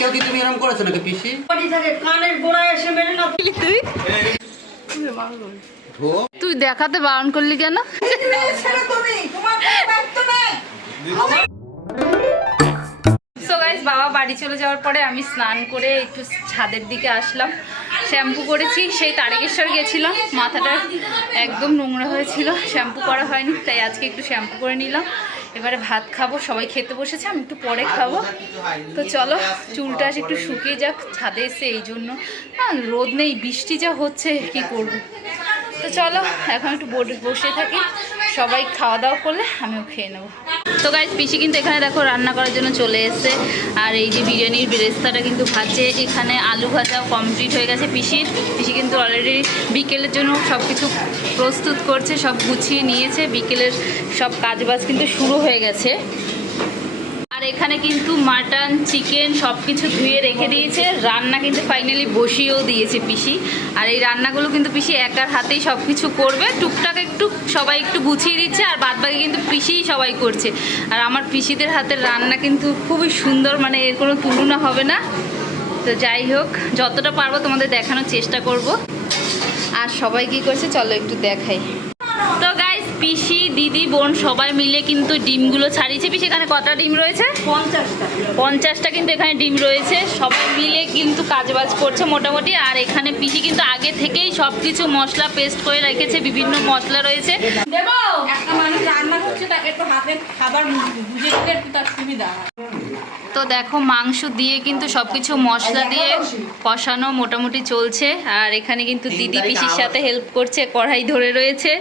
আজকেও কি তুমি এরকম করেছো নাকি পিসি? বাড়ি থেকে কানের গোড়ায় এসে মেরে না তুই দেখাতে বারণ করলি কেন? সো গাইস, বাবা বাড়ি চলে যাওয়ার পরে আমি স্নান করে একটু ছাদের দিকে আসলাম। শ্যাম্পু করেছি, সেই তারকেশ্বর গেছিলাম, মাথাটা একদম নোংরা হয়েছিল, শ্যাম্পু করা হয়নি, তাই আজকে একটু শ্যাম্পু করে নিলাম। এবারে ভাত খাবো, সবাই খেতে বসেছে, আমি একটু পরে খাবো। তো চলো, চুলটা একটু শুকিয়ে যাক, ছাদে এসে এই জন্য রোদ নেই, বৃষ্টি যা হচ্ছে কি করব। তো চলো এখন একটু বসে থাকি, সবাই খাওয়া দাওয়া করলে আমিও খেয়ে নেবো। তো গাইস, পিসি কিন্তু এখানে দেখো রান্না করার জন্য চলে এসেছে, আর এই যে বিরিয়ানির বেরেস্তাটা কিন্তু ভাজছে, এখানে আলু ভাজাও কমপ্লিট হয়ে গেছে পিসি কিন্তু অলরেডি বিকেলের জন্য সব কিছু প্রস্তুত করছে, সব গুছিয়ে নিয়েছে, বিকেলের সব কাজবাজ কিন্তু শুরু হয়ে গেছে। আর এখানে কিন্তু মাটন চিকেন সব কিছু ধুয়ে রেখে দিয়েছে, রান্না কিন্তু ফাইনালি বসিয়েও দিয়েছে পিসি। আর এই রান্নাগুলো কিন্তু পিসি একার হাতেই সব কিছু করবে, টুকটাক একটু সবাই একটু গুছিয়ে দিচ্ছে, আর বাদবাকি কিন্তু পিসিই সবাই করছে। আর আমার পিসিদের হাতের রান্না কিন্তু খুবই সুন্দর, মানে এর কোনো তুলনা হবে না। তো যাই হোক, যতটা পারবো তোমাদের দেখানোর চেষ্টা করব। আর সবাই কি করছে চলো একটু দেখাই। তো গাইস, পিসি দিদি বোন সবাই মিলে কিন্তু ডিমগুলো ছাড়িয়েছে। পিসি এখানে কটা ডিম রয়েছে? 50টা কিন্তু এখানে ডিম রয়েছে, সবাই মিলে কিন্তু কাজবাজ করছে মোটামুটি। আর এখানে পিসি কিন্তু আগে থেকেই সব কিছু মশলা পেস্ট করে রেখেছে, বিভিন্ন মশলা রয়েছে। একটা মানুষ রান্না করছে, তাকে একটু হাতে খাবার বুঝে দিলে একটু তার সুবিধা। তো দেখো, মাংস দিয়ে কিন্তু সব কিছু মশলা দিয়ে কষানো মোটামুটি চলছে। আর এখানে কিন্তু দিদি পিসির সাথে হেল্প করছে, কড়াই ধরে রয়েছে,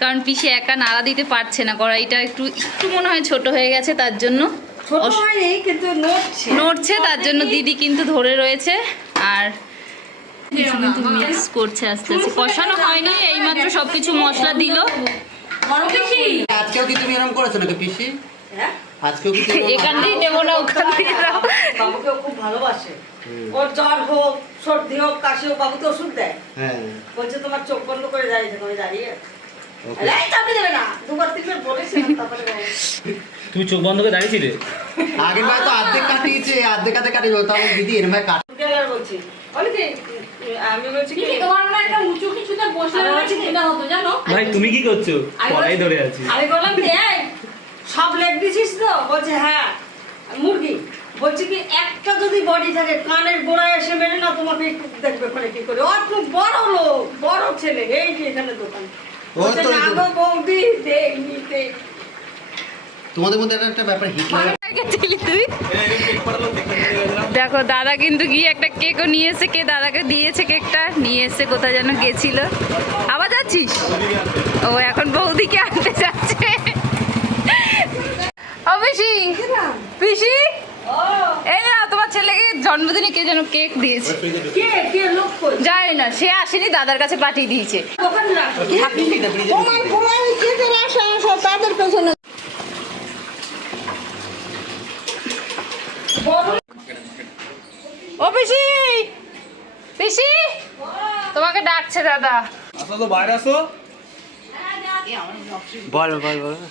কারণ পিসি একা নাড়া দিতে পারছে না, কড়াইটা একটু মনে হয় ছোট হয়ে গেছে, তার জন্য নড়ছে, তার জন্য দিদি কিন্তু ধরে রয়েছে। আর কিছু কিন্তু মিক্স করছে আস্তে আস্তে, কষানো হয়নি, এইমাত্র সব কিছু মশলা দিল। আজকেও কি তুমি এরকম করেছো নাকি পিসি? আজকেও কি এখান দিয়ে নেবো না, ওখান দিয়ে দাও। বাবুকে খুব ভালোবাসে, ওর জ্বর হোক সর্দি হোক কাশি হোক বাবুকে ওষুধ দেয়। হ্যাঁ, বলছে তোমার চোখ বন্ধ করে দাঁড়িয়েছে, তুমি দাঁড়িয়ে তুমি চোখ বন্ধ করে দাঁড়িয়েছিলে? আগের বার তো অর্ধেক কাটিয়েছে, অর্ধেক হাতে কাটিয়ে তাহলে দিদি এর ভাই কাট বলছি। আমি বলছি কি তোমার না একটা উঁচু কিছুতে বসলে কিনা হতো জানো? ভাই তুমি কি করছো? কড়াই ধরে আছি। আমি বললাম যে এই সব লেগ দিছিস তো? বলছে হ্যাঁ। মুরগি বলছি কি একটা যদি বডি থাকে কানের গোড়ায় এসে মেরে না তোমাকে একটু দেখবে করে কি করে। ওর খুব বড় লোক, বড় ছেলে, এই যে এখানে দোকান। বৌদি দেখতে তোমাদের মধ্যে একটা ব্যাপার হিট লাগে। দেখো, দাদা কিন্তু গিয়ে একটা কেকও নিয়ে এসে, কে দাদাকে দিয়েছে কেকটা, নিয়ে এসে কোথায় যেন গেছিল। আবার যাচ্ছিস? ও এখন বৌদিকে আনতে যাচ্ছে। ও পিসি, পিসি এই না, তোমার ছেলেকে জন্মদিনে কে যেন কেক দিয়েছে, যায় না, সে আসেনি, দাদার কাছে পাঠিয়ে দিয়েছে। ও পিসি, পিসি তোমাকে ডাকছে দাদা।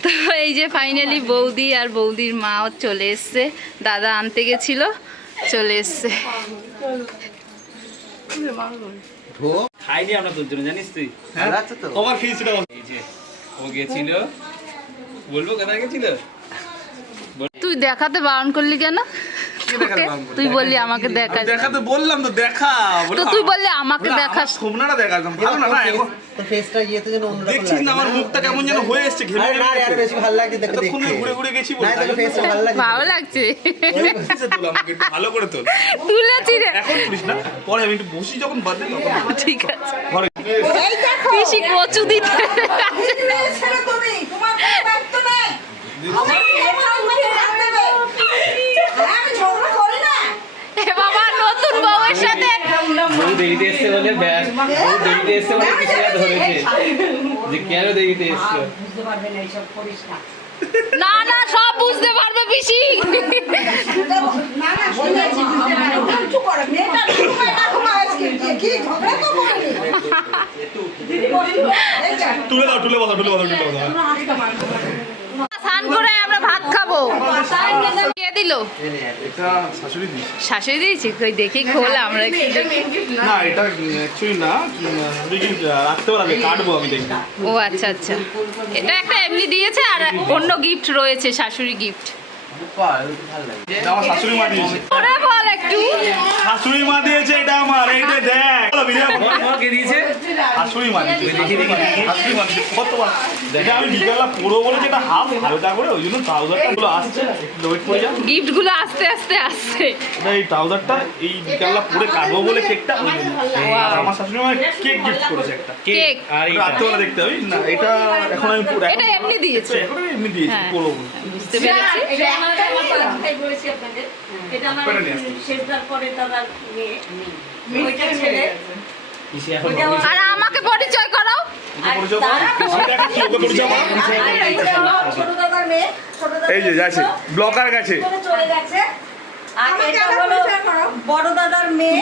তো এই যে ফাইনালি বৌদি আর বৌদির মাও চলে এসছে, দাদা আনতে গেছিল, চলে এসছে। খাইনি আমরা তোর জন্য, জানিস তুই? কবার খেয়েছিল? ও গেছিল, বলবো কোথায় গেছিল? তুই দেখাতে বারণ করলি কেন? তুই বললি আমাকে দেখা, দেখাতে বললাম তো, দেখা তো তুই বললি আমাকে দেখা, সোমনাটা দেখালাম, ভালো না? না এখন তো ফেসটা ইয়েতে যেন অন্যরকম দেখছিস না আমার মুখটা কেমন যেন হয়ে এসেছে, ঘেমে না আর বেশি ভালো লাগছে দেখতে, ঘুরে ঘুরে গেছি বলে। না তোর ফেসটা ভালো লাগছে, ভালো লাগছে। আমাকে একটু ভালো করে তোল। তুলেছি রে, এখন তুলিস না, পরে আমি একটু বসি যখন বাদ দিই তখন। ঠিক আছে। পিসি কচু দিতে বাবা, নতুন বউয়ের সাথে দেরিতে এসছে বলে ব্যাগ, দেরিতে এসছে বলে পিছিয়ে ধরেছে যে কেন দেরিতে এসছো। না না, সব বুঝতে পারবে পিসি। তুলে দাও, তুলে বলো, তুলে বলো, তুলে বলো। স্নান করে আমরা ভাত খাবো। কে দিল দিলো? এটা শাশুড়ি দিয়েছে। শাশুড়ি দিয়েছি, কই দেখি খোল আমরা একটু দেখি। না এটা অ্যাকচুয়ালি না, রাখতে পারবে কাটবো আমি দেখি। ও আচ্ছা আচ্ছা, এটা একটা এমনি দিয়েছে আর অন্য গিফট রয়েছে, শাশুড়ি গিফট। এটা আমার শাশুড়ি মা দিয়েছে। ওরে বল একটু। শাশুড়ি মা দিয়েছে এটা আমার, এই যে দেখ। কে দিয়েছে? শাশুড়ি মা দিয়েছে। শাশুড়ি মা দিয়েছে। কতবার দেখে আমি বিকালবেলা পুরো বলেছে এটা হাফ হালকা করে, ওই জন্য ট্রাউজারটা গুলো আসছে, একটু ওয়েট করে যাও। গিফট গুলো আস্তে আস্তে আসছে। এটা এই ট্রাউজারটা এই বিকালবেলা পুরো কাটবো বলে কেকটা, ওই জন্য। আর আমার শাশুড়ি মা কেক গিফট করেছে একটা। কেক। আর এইটা রাত্রেবেলা দেখতে হবে না, এটা এখন আমি পুরো এটা এমনি দিয়েছে। এখন এমনি দিয়েছি হ্যাঁ। পুরো। বুঝতে পেরেছি। এটা আমার ভাই বলেছি আপনাদের, এটা আমার পেটে নিয়ে আসতে। শেষদার পরে দাদার মেয়ে, ওইটা ছেলে, পিসি এখন ওইটা আমার- আর আমাকে পরিচয় করাও। এটা পরিচয় করো। পিসি দেখাচ্ছি, ওকে পরিচয় করো। ওইটা আমার ছোট দাদার মেয়ে, ছোট দাদার এই যে যাচ্ছে, ব্লকার গেছে। করে চলে গেছে। আর এটা হলো বড় দাদার মেয়ে,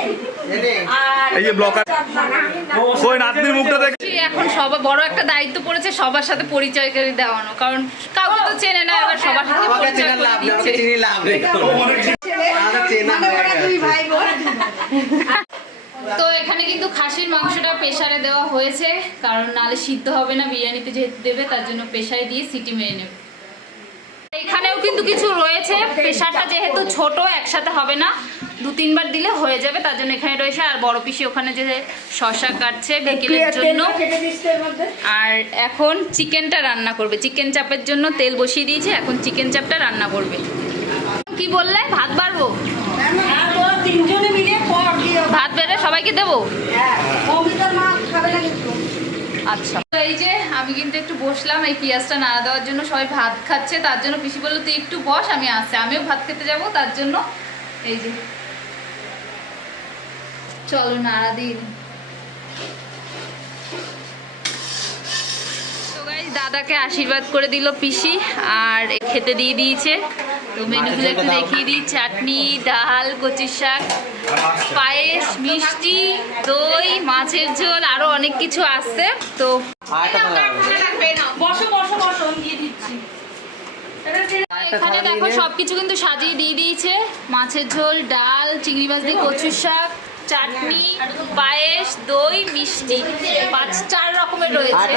আর এই যে ব্লকার। ওই নাতনির মুখটা দেখ। এখন সবার বড় একটা দায়িত্ব পড়েছে সবার সাথে পরিচয় করে দেওয়ানো, কারণ কাউকে তো চেনে না, এবার সবার সাথে আমাকে পরিচয় চেনার করে লাভ নেই, দিচ্ছে। আমাকে চিনি লাভ নেই। আমাকে চেনা হয়ে গেছে। তো এখানে কিন্তু খাসির মাংসটা প্রেসারে দেওয়া হয়েছে, কারণ নালে সিদ্ধ হবে না, বিরিয়ানিতে যেহেতু দেবে তার জন্য প্রেসারে দিয়ে সিটি মেরে নেবে। এখানেও কিন্তু কিছু রয়েছে, প্রেসারটা যেহেতু ছোট একসাথে হবে না, 2-3 বার দিলে হয়ে যাবে, তার জন্য এখানে রয়েছে। আর বড় পিসি ওখানে যে শসা কাটছে বিকেলের জন্য। কেটে দিচ্ছে এর মধ্যে। আর এখন চিকেনটা রান্না করবে, চিকেন চাপের জন্য তেল বসিয়ে দিয়েছে, এখন চিকেন চাপটা রান্না করবে। কি বললে? ভাত বাড়বো? আর ওরা তিনজনে মিলে পর দিয়ে ভাত বেড়ে সবাইকে দেবো? হ্যাঁ, অমৃতার মা খাবে না কিন্তু। আচ্ছা, তো এই যে আমি কিন্তু একটু বসলাম এই পেঁয়াজটা নাড়া দেওয়ার জন্য, সবাই ভাত খাচ্ছে, তার জন্য পিসি বললো তুই একটু বস, আমি আসছি, আমিও ভাত খেতে যাব, তার জন্য এই যে চলো নাড়া দিই। তো গাইস দাদাকে আশীর্বাদ করে দিল পিসি, আর খেতে দিয়ে দিয়েছে। তো মেনুগুলো একটু দেখিয়ে দিই, চাটনি, ডাল, কচুর শাক, পায়েস, মিষ্টি, দই, মাছের ঝোল, আরো অনেক কিছু আসছে। তো বসো বসো বসো, আমি দিয়ে দিচ্ছি। এখানে দেখো সবকিছু কিন্তু সাজিয়ে দিয়ে দিয়েছে, মাছের ঝোল, ডাল, চিংড়ি মাছ দিয়ে কচুর শাক, চাটনি, পায়েস, দই, মিষ্টি, 5-4 রকমের রয়েছে।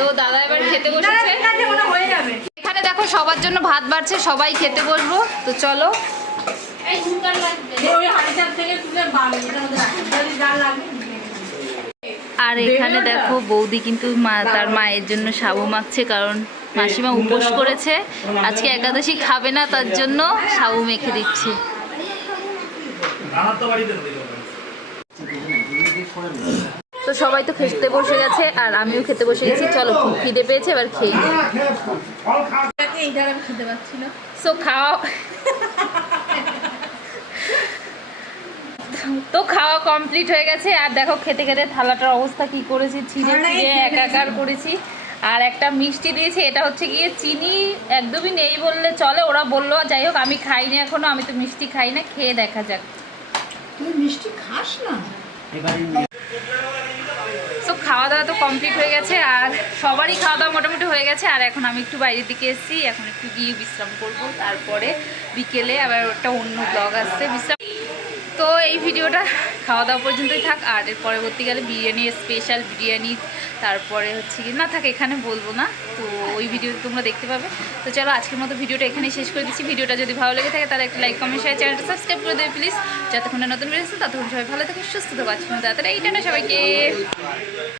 তো দাদা এবার খেতে বসেছে। হয়ে যাবে। এখানে দেখো সবার জন্য ভাত বাড়ছে, সবাই খেতে বসবো। তো চলো। ওই হাড়িটার থেকে তুলে বাড়ি, এটার মধ্যে রাখো। যদি ডাল লাগে আর এখানে দেখো বৌদি কিন্তু তার মায়ের জন্য সাবু মাখছে, কারণ মাসিমা উপোস করেছে, আজকে একাদশী খাবে না, তার জন্য সাবু মেখে দিচ্ছে। তো সবাই তো খেতে বসে গেছে আর আমিও খেতে বসে গেছি। চলো, খুব খিদে পেয়েছে, এবার খেয়ে নিই। সো খাওয়া তো খাওয়া কমপ্লিট হয়ে গেছে। আর দেখো খেতে খেতে থালাটার অবস্থা কি করেছি, ছিঁড়ে ফিরে একাকার করেছি। আর একটা মিষ্টি দিয়েছে, এটা হচ্ছে গিয়ে চিনি একদমই নেই বললে চলে, ওরা বললো, যাই হোক আমি খাইনি এখনো, আমি তো মিষ্টি খাই না, খেয়ে দেখা যাক। তুই মিষ্টি খাস না? তো খাওয়া দাওয়া তো কমপ্লিট হয়ে গেছে, আর সবারই খাওয়া দাওয়া মোটামুটি হয়ে গেছে। আর এখন আমি একটু বাইরের দিকে এসেছি, এখন একটু গিয়ে বিশ্রাম করব, তারপরে বিকেলে আবার একটা অন্য ব্লগ আসছে বিশ্রাম। তো এই ভিডিওটা খাওয়া দাওয়া পর্যন্তই থাক, আর এর পরবর্তীকালে বিরিয়ানি, স্পেশাল বিরিয়ানি, তারপরে হচ্ছে কি না থাকে এখানে বলবো না, তো ওই ভিডিও তোমরা দেখতে পাবে। তো চলো আজকের মতো ভিডিওটা এখানেই শেষ করে দিচ্ছি। ভিডিওটা যদি ভালো লেগে থাকে তাহলে একটা লাইক, কমেন্ট, শেয়ার, চ্যানেলটা সাবস্ক্রাইব করে দেবে প্লিজ। যতক্ষণ নতুন বেরিয়েছে ততক্ষণ সবাই ভালো থাকে, সুস্থ থাকো। আজকের মতো তাড়াতাড়ি এইটা না, সবাইকে।